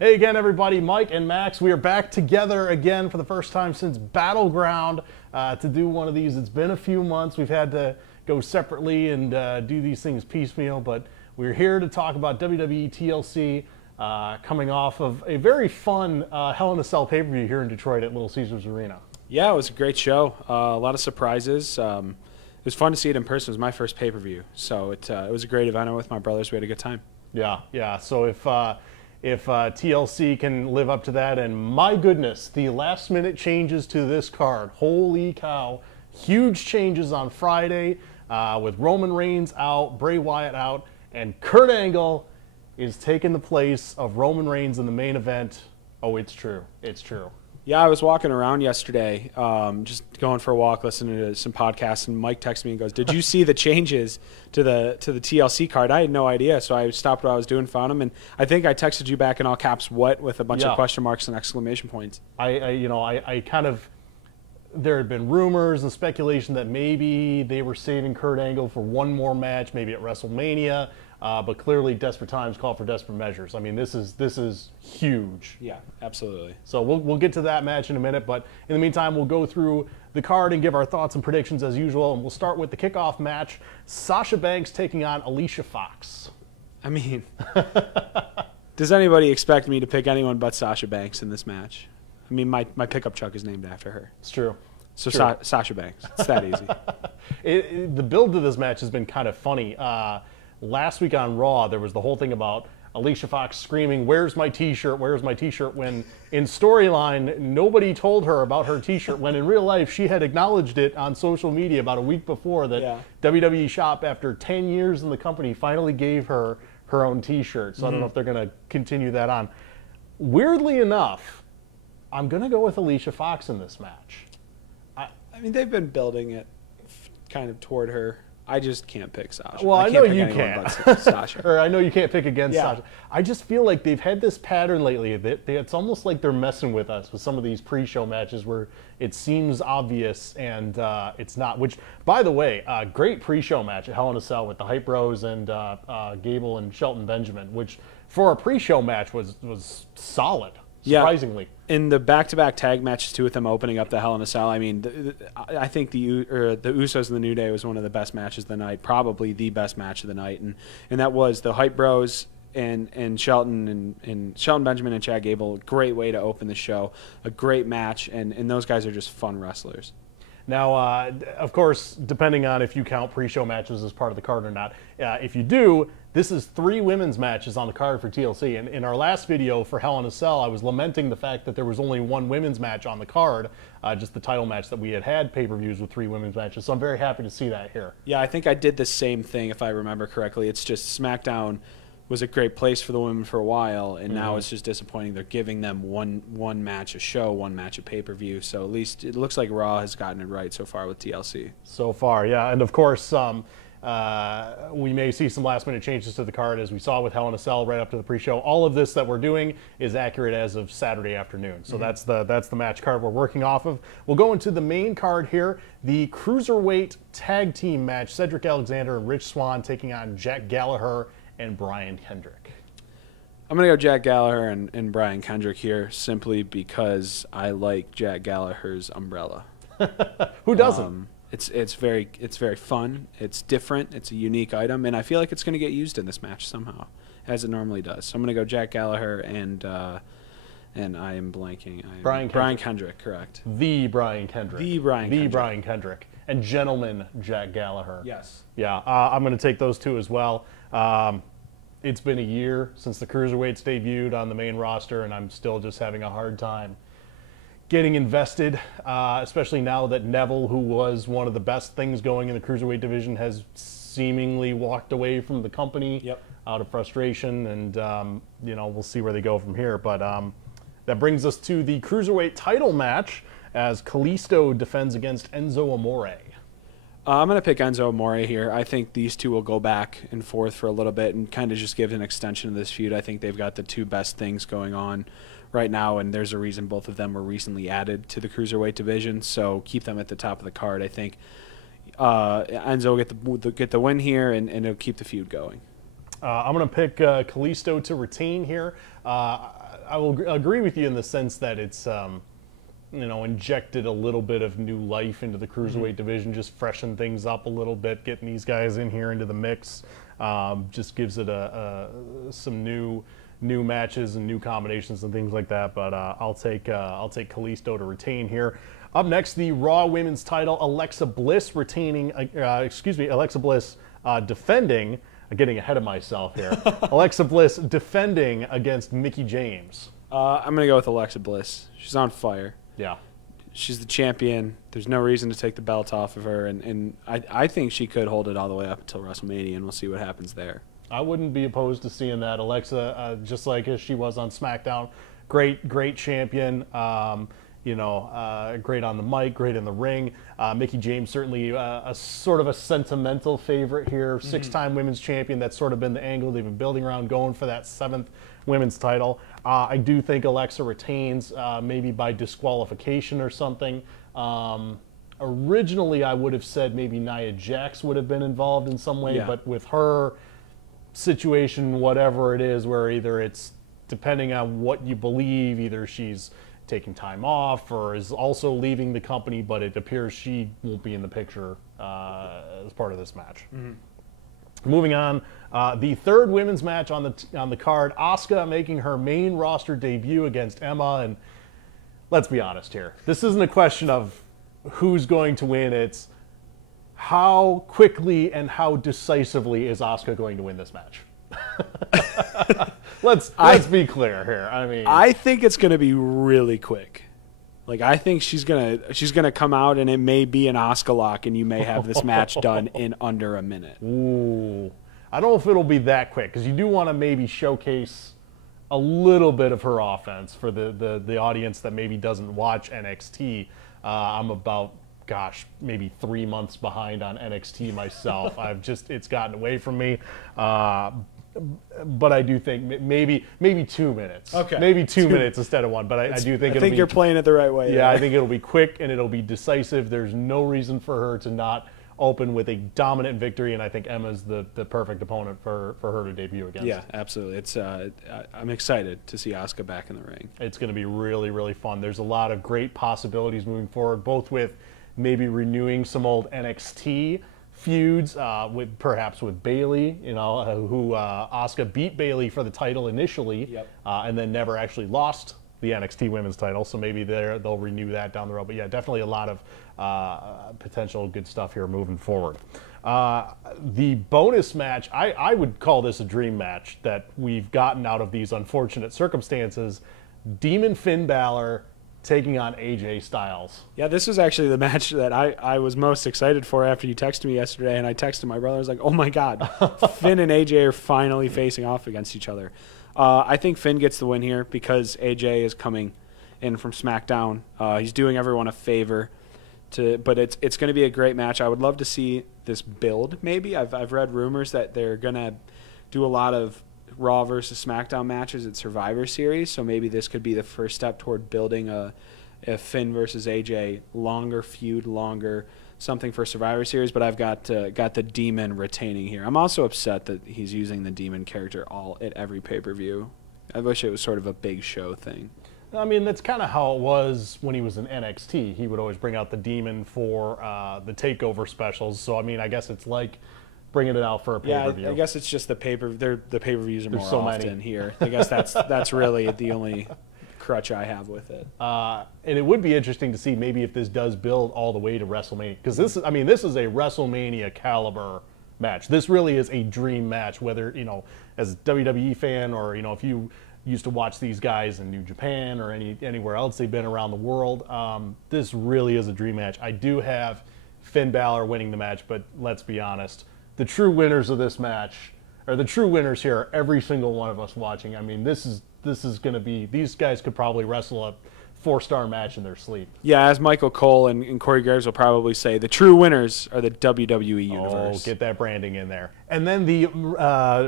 Hey again, everybody. Mike and Max, we are back together again for the first time since Battleground to do one of these. It's been a few months. We've had to go separately and do these things piecemeal, but we're here to talk about WWE TLC coming off of a very fun Hell in a Cell pay-per-view here in Detroit at Little Caesars Arena. Yeah, it was a great show. A lot of surprises. It was fun to see it in person. It was my first pay-per-view, so it was a great event. I went with my brothers. We had a good time. Yeah. So if TLC can live up to that, and my goodness, the last-minute changes to this card, holy cow, huge changes on Friday with Roman Reigns out, Bray Wyatt out, and Kurt Angle is taking the place of Roman Reigns in the main event. Oh, it's true. It's true. Yeah, I was walking around yesterday, just going for a walk, listening to some podcasts, and Mike texted me and goes, "Did you see the changes to the TLC card?" I had no idea, so I stopped what I was doing, found them, and I think I texted you back in all caps, "What?" with a bunch of question marks and exclamation points. I kind of, there had been rumors and speculation that maybe they were saving Kurt Angle for one more match, maybe at WrestleMania. But clearly, desperate times call for desperate measures. I mean, this is huge. Yeah, absolutely. So we'll get to that match in a minute, but in the meantime, we'll go through the card and give our thoughts and predictions as usual. And we'll start with the kickoff match: Sasha Banks taking on Alicia Fox. I mean, does anybody expect me to pick anyone but Sasha Banks in this match? I mean, my pickup truck is named after her. It's true. So Sasha Banks. It's that easy. The build to this match has been kind of funny. Last week on Raw, there was the whole thing about Alicia Fox screaming, "Where's my T-shirt? Where's my T-shirt?" when in storyline, nobody told her about her T-shirt, when in real life, she had acknowledged it on social media about a week before that WWE Shop, after 10 years in the company, finally gave her her own T-shirt. So I don't know if they're going to continue that on. Weirdly enough, I'm going to go with Alicia Fox in this match. I mean, they've been building it kind of toward her. I just can't pick Sasha. Well, I know you can't. Sasha. Or I know you can't pick against Sasha. I just feel like they've had this pattern lately. It's almost like they're messing with us with some of these pre-show matches where it seems obvious and it's not. Which, by the way, great pre-show match at Hell in a Cell with the Hype Bros and Gable and Shelton Benjamin, which for a pre-show match was solid. Surprisingly. Yeah. In the back-to-back tag matches, too, with them opening up the Hell in a Cell, I mean, I think the Usos and the New Day was one of the best matches of the night, probably the best match of the night, and that was the Hype Bros and Shelton and Shelton Benjamin and Chad Gable. Great way to open the show, a great match, and those guys are just fun wrestlers. Now, of course, depending on if you count pre-show matches as part of the card or not, if you do, this is 3 women's matches on the card for TLC. And in our last video for Hell in a Cell, I was lamenting the fact that there was only 1 women's match on the card, just the title match, that we had pay-per-views with 3 women's matches. So I'm very happy to see that here. Yeah, I think I did the same thing, if I remember correctly. It's just SmackDown was a great place for the women for a while, and now it's just disappointing. They're giving them one match a show, 1 match a pay-per-view. So at least it looks like Raw has gotten it right so far with TLC. So far, yeah. And of course, we may see some last-minute changes to the card, as we saw with Hell in a Cell right up to the pre-show. All of this that we're doing is accurate as of Saturday afternoon. So that's the match card we're working off of. We'll go into the main card here, the Cruiserweight Tag Team match. Cedric Alexander and Rich Swann taking on Jack Gallagher and Brian Kendrick. I'm going to go Jack Gallagher and Brian Kendrick here, simply because I like Jack Gallagher's umbrella. Who doesn't? It's very fun. It's different. It's a unique item, and I feel like it's going to get used in this match somehow, as it normally does. So I'm going to go Jack Gallagher and I am blanking. Brian Kendrick, correct. The Brian Kendrick. The Brian Kendrick. And gentleman Jack Gallagher. Yes. Yeah, I'm going to take those 2 as well. It's been a year since the Cruiserweights debuted on the main roster, and I'm still just having a hard time getting invested, especially now that Neville, who was one of the best things going in the Cruiserweight division, has seemingly walked away from the company out of frustration, and we'll see where they go from here. But that brings us to the Cruiserweight title match as Kalisto defends against Enzo Amore. I'm going to pick Enzo Amore here. I think these 2 will go back and forth for a little bit and kind of just give an extension of this feud. I think they've got the 2 best things going on right now, and there's a reason both of them were recently added to the Cruiserweight division, so keep them at the top of the card. I think Enzo will get the win here, and it'll keep the feud going. I'm going to pick Kalisto to retain here. I will agree with you in the sense that it's, you know, injected a little bit of new life into the cruiserweight division, just freshen things up a little bit, getting these guys in here into the mix, just gives it some new matches and new combinations and things like that. But I'll take Kalisto to retain here. Up next, the Raw Women's Title, Alexa Bliss retaining. Alexa Bliss defending. I'm getting ahead of myself here. Alexa Bliss defending against Mickie James. I'm gonna go with Alexa Bliss. She's on fire. Yeah. She's the champion. There's no reason to take the belt off of her, and I think she could hold it all the way up until WrestleMania, and we'll see what happens there. I wouldn't be opposed to seeing that. Alexa, just like as she was on SmackDown, great champion. You know, great on the mic, great in the ring. Mickie James certainly a sort of a sentimental favorite here. Six-time women's champion. That's sort of been the angle they've been building around, going for that 7th women's title. I do think Alexa retains, maybe by disqualification or something. Originally, I would have said maybe Nia Jax would have been involved in some way, but with her situation, whatever it is, where either it's, depending on what you believe, either she's taking time off or is also leaving the company, but it appears she won't be in the picture as part of this match. Moving on, the 3rd women's match on the card, Asuka making her main roster debut against Emma. And let's be honest here, this isn't a question of who's going to win. It's how quickly and how decisively is Asuka going to win this match. Let's be clear here. I mean, I think it's going to be really quick. Like, I think she's gonna come out and it may be an Asuka lock, and you may have this match done in under a minute. Ooh, I don't know if it'll be that quick, because you do want to maybe showcase a little bit of her offense for the audience that maybe doesn't watch NXT. I'm about, gosh, maybe 3 months behind on NXT myself. It's gotten away from me. But I do think maybe 2 minutes. Okay. Maybe 2 minutes instead of 1. But I do think I think you're playing it the right way. Yeah, I think it'll be quick and it'll be decisive. There's no reason for her to not open with a dominant victory, and I think Emma's the perfect opponent for her to debut against. Yeah, absolutely. It's I'm excited to see Asuka back in the ring. It's going to be really, really fun. There's a lot of great possibilities moving forward, both with maybe renewing some old NXT feuds, perhaps with Bayley, you know, who Asuka beat Bayley for the title initially, and then never actually lost the NXT Women's title. So maybe they'll renew that down the road. But yeah, definitely a lot of potential good stuff here moving forward. The bonus match, I would call this a dream match that we've gotten out of these unfortunate circumstances. Demon Finn Balor taking on AJ Styles. Yeah, this was actually the match that I was most excited for after you texted me yesterday, and I texted my brother. I was like, oh my God, Finn and AJ are finally facing off against each other. I think Finn gets the win here because AJ is coming in from SmackDown. He's doing everyone a favor, but it's going to be a great match. I would love to see this build, maybe. I've read rumors that they're going to do a lot of Raw versus SmackDown matches at Survivor Series, so maybe this could be the first step toward building a Finn versus AJ longer feud, something for Survivor Series. But I've got the Demon retaining here. I'm also upset that he's using the Demon character at every pay-per-view. I wish it was sort of a big show thing. I mean, that's kind of how it was when he was in NXT. He would always bring out the Demon for the takeover specials. So I mean, I guess it's like bringing it out for a pay-per-view. Yeah, I guess it's just the pay-per-views are more so often here. I guess that's really the only crutch I have with it. And it would be interesting to see maybe if this does build all the way to WrestleMania, because this is a WrestleMania caliber match. This really is a dream match, whether, you know, as a WWE fan or, you know, if you used to watch these guys in New Japan or anywhere else they've been around the world. This really is a dream match. I do have Finn Balor winning the match, but let's be honest, the true winners of this match, or the true winners here, are every single one of us watching. I mean, this is going to be, these guys could probably wrestle a 4-star match in their sleep. Yeah, as Michael Cole and Corey Graves will probably say, the true winners are the WWE Universe. Oh, get that branding in there. And then the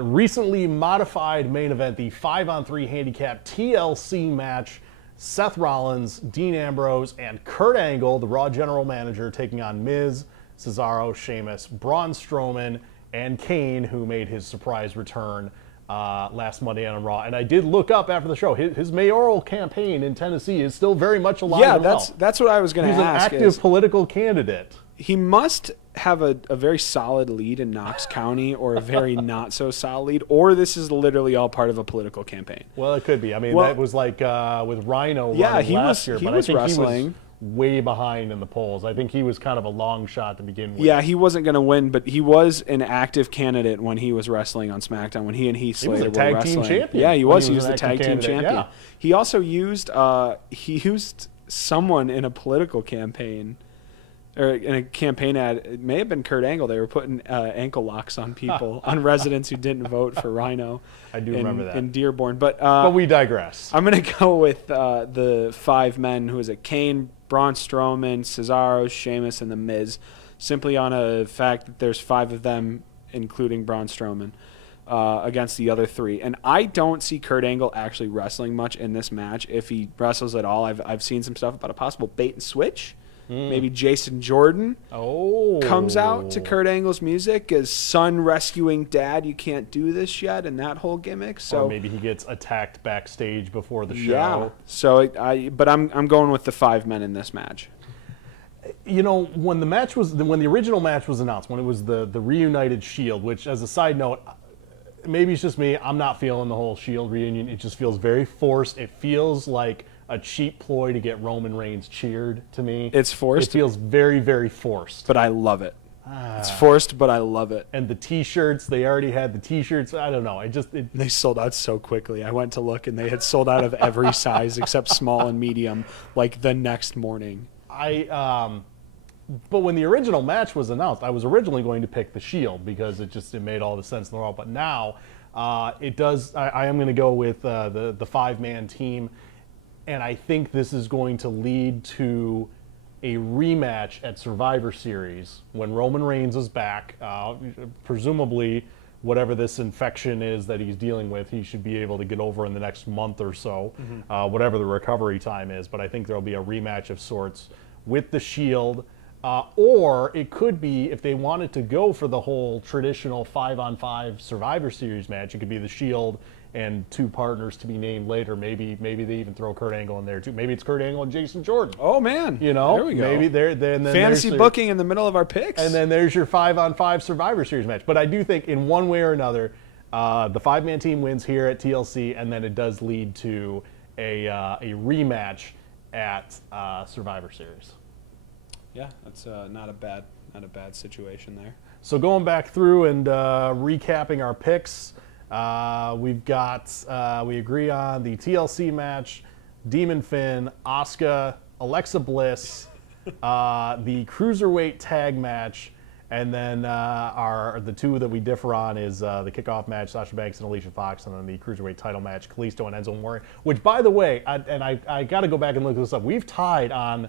recently modified main event, the 5-on-3 handicap TLC match, Seth Rollins, Dean Ambrose, and Kurt Angle, the Raw General Manager, taking on Miz, Cesaro, Sheamus, Braun STrowman, and Kane, who made his surprise return. last Monday on Raw. And I did look up after the show. His mayoral campaign in Tennessee is still very much alive. Yeah, and well. that's what I was going to ask. He's an active political candidate. He must have a very solid lead in Knox County, or a very not so solid lead, or this is literally all part of a political campaign. Well, it could be. I mean, that was like with Rhino last year, but I think wrestling. He was way behind in the polls. I think he was kind of a long shot to begin with. Yeah, he wasn't going to win, but he was an active candidate when he was wrestling on SmackDown, when he and Heath Slater were wrestling. He was a tag team champion. Yeah, he was. He was the tag team champion. Yeah. He also used someone in a political campaign, or in a campaign ad. It may have been Kurt Angle. They were putting ankle locks on people, on residents who didn't vote for Rhino. I do remember that. In Dearborn. But we digress. I'm going to go with the 5 men. Who is it? Kane, Braun Strowman, Cesaro, Sheamus, and The Miz, simply on a fact that there's 5 of them, including Braun Strowman, against the other 3. And I don't see Kurt Angle actually wrestling much in this match. If he wrestles at all, I've seen some stuff about a possible bait and switch. Maybe Jason Jordan comes out to Kurt Angle's music as son rescuing dad. You can't do this yet, and that whole gimmick. So or maybe he gets attacked backstage before the show. Yeah. So but I'm going with the 5 men in this match. You know, when the original match was announced, when it was the reunited Shield, which, as a side note, maybe it's just me, I'm not feeling the whole Shield reunion. It just feels very forced. It feels like a cheap ploy to get Roman Reigns cheered to me. It's forced. It feels very, very forced. But I love it. It's forced, but I love it. And the T-shirts, they already had the T-shirts. I don't know. They sold out so quickly. I went to look, and they had sold out of every size except small and medium, like the next morning. But when the original match was announced, I was originally going to pick the Shield because it made all the sense in the world. But now it does. I am going to go with the 5-man team. And I think this is going to lead to a rematch at Survivor Series when Roman Reigns is back. Presumably, whatever this infection is that he's dealing with, he should be able to get over in the next month or so, whatever the recovery time is. But I think there'll be a rematch of sorts with the Shield. Or it could be, if they wanted to go for the whole traditional 5-on-5 Survivor Series match, it could be the Shield and 2 partners to be named later. Maybe they even throw Kurt Angle in there too. Maybe it's Kurt Angle and Jason Jordan. Oh man, you know, there we go. Maybe then fantasy booking in the middle of our picks, and then there's your 5-on-5 Survivor Series match. But I do think in one way or another, the 5-man team wins here at TLC, and then it does lead to a rematch at Survivor Series. Yeah, that's not a bad situation there. So going back through and recapping our picks. We've got, we agree on the TLC match, Demon Finn, Asuka, Alexa Bliss, the Cruiserweight tag match, and then the 2 that we differ on is the kickoff match, Sasha Banks and Alicia Fox, and then the Cruiserweight title match, Kalisto and Enzo Amore, which, by the way, I got to go back and look this up. We've tied on,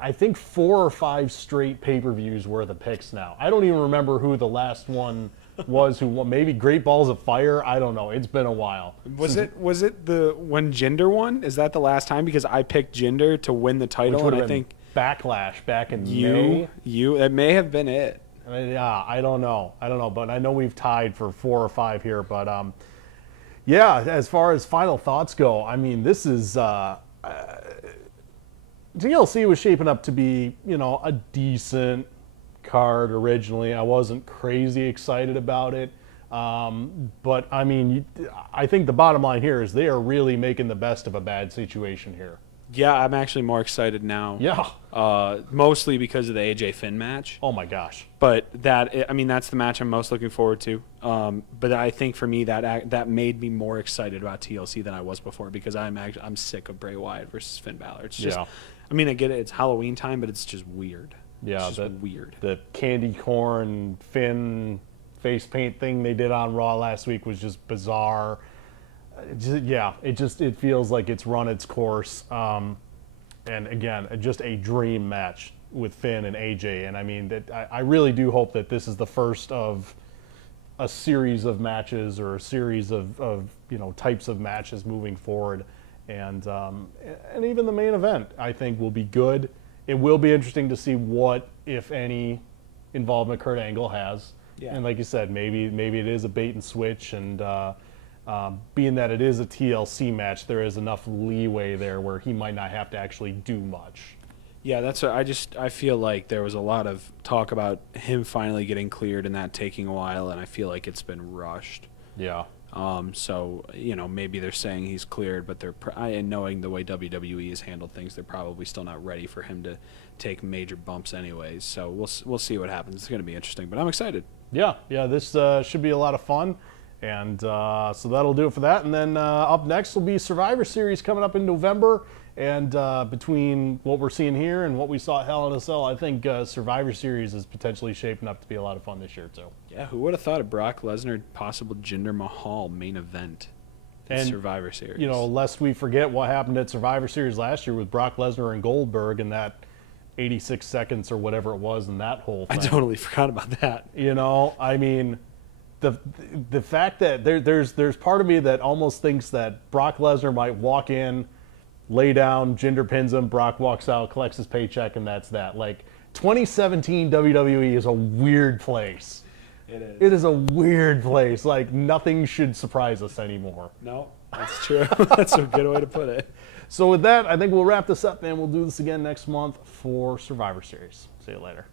I think, 4 or 5 straight pay-per-views worth of picks now. I don't even remember who the last one was, who won. Maybe Great Balls of Fire. I don't know. It's been a while. Was it the when Jinder won? Is that the last time? Because I picked Jinder to win the title, and I think Backlash back in May. It may have been it. Yeah, I don't know, but I know we've tied for 4 or 5 here. But yeah, as far as final thoughts go, I mean, this is TLC was shaping up to be, a decent card originally. I wasn't crazy excited about it, but I mean, I think the bottom line here is they are really making the best of a bad situation here. Yeah, I'm actually more excited now. Yeah, mostly because of the AJ Finn match. Oh my gosh! But that's the match I'm most looking forward to. But I think for me that made me more excited about TLC than I was before, because I'm sick of Bray Wyatt versus Finn Balor. It's just, I mean, I get it. It's Halloween time, but it's just weird. Yeah, it's weird. The candy corn Finn face paint thing they did on Raw last week was just bizarre. It feels like it's run its course. And again, just a dream match with Finn and AJ. And I mean, I really do hope that this is the first of a series of matches, or a series of types of matches moving forward. And even the main event, I think, will be good. It will be interesting to see what, if any, involvement Kurt Angle has Yeah. And like you said, maybe it is a bait and switch, and being that it is a TLC match, there is enough leeway there where he might not have to actually do much. Yeah, that's what I feel like there was a lot of talk about him finally getting cleared and that taking a while, and I feel like it's been rushed. Yeah. So, you know, maybe they're saying he's cleared, but and knowing the way WWE has handled things, they're probably still not ready for him to take major bumps anyways. So we'll see what happens. It's going to be interesting, but I'm excited. Yeah, this should be a lot of fun. And so that'll do it for that. And then up next will be Survivor Series coming up in November. And between what we're seeing here and what we saw at Hell in a Cell, I think Survivor Series is potentially shaping up to be a lot of fun this year, too. Yeah, who would have thought of Brock Lesnar possible Jinder Mahal main event in Survivor Series? You know, lest we forget what happened at Survivor Series last year with Brock Lesnar and Goldberg and that 86 seconds or whatever it was in that whole thing. I totally forgot about that. You know, I mean, the fact that there's part of me that almost thinks that Brock Lesnar might walk in, lay down, Jinder pins him, Brock walks out, collects his paycheck, and that's that. Like, 2017 WWE is a weird place. It is. It is a weird place. Like, nothing should surprise us anymore. No, that's true. That's a good way to put it. So with that, I think we'll wrap this up, and we'll do this again next month for Survivor Series. See you later.